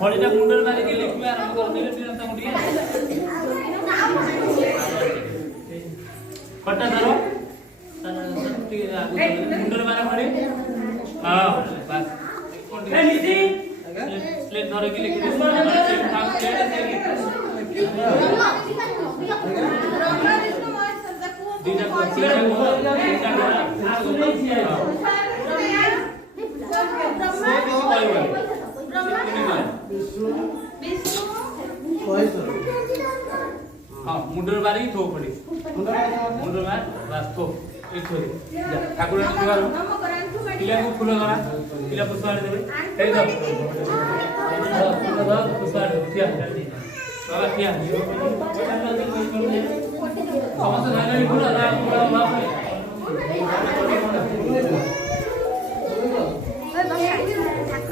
फळीटा मुंडर मारिकी लिखिबे आरंभ करदेबे बिरंता गुटिया फटा धरो मुंडर मारा फळी हां बस ए निसी स्लेट धरो की लिखिबे स्लेट काम स्लेट दीटा स्लेट हाँ मुंडर बारी थो पड़ी मुंडर बार बस थो एक थो ठाकुर ने फुल पिला को फुल करा पिला पुष्पाड़े देबे ए दो पुष्पाड़े ठिया बाबा ठिया समस्त धागा फुल रा पूरा बाप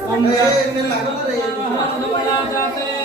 ए ने लागला रे